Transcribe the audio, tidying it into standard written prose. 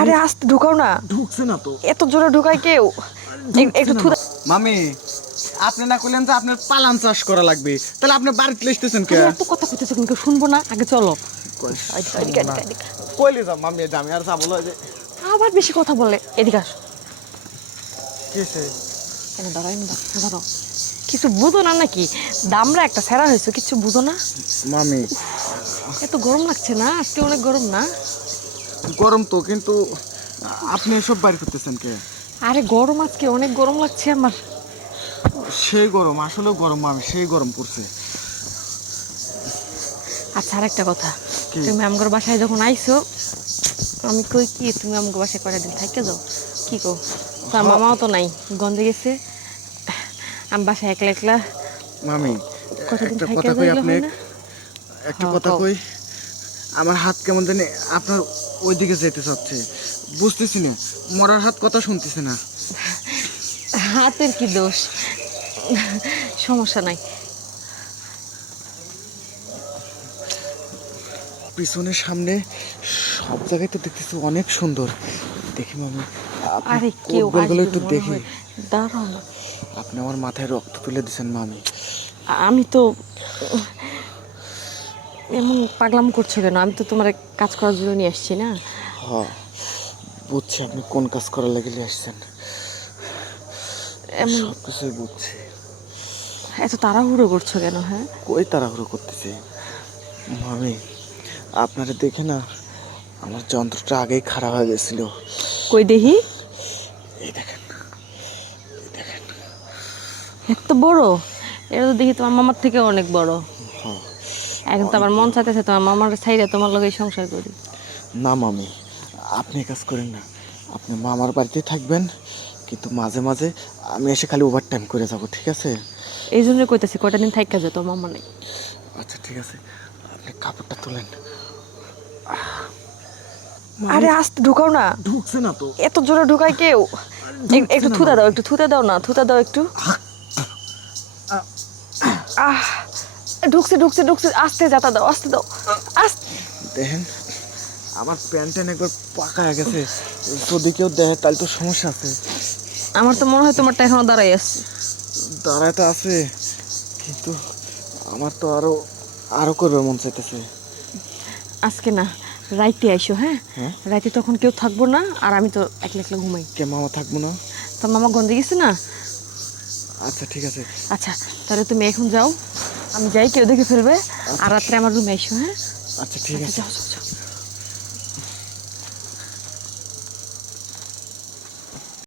আরে আস্তে ঢুকাও না। ঢুকছে না তো। এত জোরে ঢুকায় কেউ? একটু থুদা। মামি, আপনি না কইলেন যে আপনার পালান চাষ করা লাগবে, তাহলে আপনি বাড়িতে লেসতেছেন কে? এত কথা কইতেছো কিন্তু শুনবো না, আগে চলো। কইলে যাও মামি, আমি আর যাবো না। যে আবার বেশি কথা বলে, এদিকে আসো। কিসে? কেন দাঁড়াও, এমনি দাঁড়াও। কিছু বুঝো না নাকি? দামরা একটা সেরা হয়েছে, কিছু বুঝো না? মামি, এত গরম লাগছে না আজকে? অনেক গরম না? গরম তো, কিন্তু আপনি এসব বাইর করতেছেন কে? আরে গরম, আজকে অনেক গরম লাগছে আমার। সেই গরম, আসলেও গরম মামি, সেই গরম পড়ছে। আচ্ছা, আর একটা কথা, কি? তুমি আমগর বাসায় যখন আইছো, আমি কই কি তুমি আমগর বাসায় কয়টা দিন থাইকা যাও? কি কো? তার মামাও তো নাই, গঞ্জে গেছে। আমি বাসায় একলা একলা মামি, কতদিন একটা থাইকা কথা কই যাইলে আপনি, হয় না? একটা হ্যাঁ, কথা কও। কই। আমার হাত কেমন জানি আপনার ওইদিকে যেতে চাচ্ছে, বুঝতেছি না। মরার হাত কথা শুনতেছে না। হাতের কি দোষ? সমস্যা নাই। পিছনে সামনে সব জায়গায় তো দেখতেছি অনেক সুন্দর। দেখি মামি, আপনার আরে কোট কেউ বেলগুলো আসবে একটু মনে দেখি। হয়। দাঁড়াও না। আপনি আমার মাথায় রক্ত তুলে দিচ্ছেন মামি। আমি তো এমন পাগলাম করছো কেন? আমি তো তোমার কাজ করার জন্য নিয়ে আসছি না। হ, বুঝছি আপনি কোন কাজ করার লেগে নিয়ে আসছেন। এমন সব কিছুই বুঝছি। এত তাড়াহুড়ো করছো কেন? হ্যাঁ, কই তাড়াহুড়ো করতেছি মামি, আপনারা দেখে না আমার যন্ত্রটা আগেই খারাপ হয়ে গেছিল। কই দেখি। এই দেখেন, এই দেখেন। এত বড়? এটা তো দেখি তোমার মামার থেকে অনেক বড়। হ্যাঁ, এখন তো অনেক আমার মন বড়। চাইতেছে তোমার মামার সাইডে তোমার লগে সংসার করি। না মামি, আপনি কাজ করেন না। আপনি মামার বাড়িতেই থাকবেন, কিন্তু মাঝে মাঝে আমি এসে খালি ওভার টাইম করে যাব, ঠিক আছে? এই জন্য কইতেছি কয়টা দিন থাইকা যাও, তোমার মামা নেই। আচ্ছা ঠিক আছে, আপনি কাপড়টা তোলেন। আরে আস্তে ঢুকাও না। ঢুকছে না তো। এত জোরে ঢুকায় কেউ? একটু থুতা দাও, একটু থুতা দাও না, থুতা দাও একটু। আহ, ঢুকছে ঢুকছে ঢুকছে, আস্তে যাতা দাও, আস্তে দাও, আস্তে। দেখেন, আমার প্যান্ট একবার পাকা হয়ে গেছে। যদি কেউ দেখে তাহলে তো সমস্যা আছে। আমার তো মনে হয় তোমারটা এখনো দাঁড়াই আছে। দাঁড়ায় তো আছে, কিন্তু আমার তো আরো আরো করবে মন চাইতেছে। আজকে না, রাইতে আইসো। হ্যাঁ, হ্যাঁ, রাইতে তখন কেউ থাকবো না, আর আমি তো একলা একলা ঘুমাই। কে মামা থাকবো না? তোর মামা গন্ধে গেছে না? আচ্ছা ঠিক আছে। আচ্ছা, তাহলে তুমি এখন যাও, আমি যাই, কেউ দেখে ফেলবে। আর রাত্রে আমার রুমে আইসো। হ্যাঁ, আচ্ছা ঠিক আচ্ছা, আছে। যাও যাও।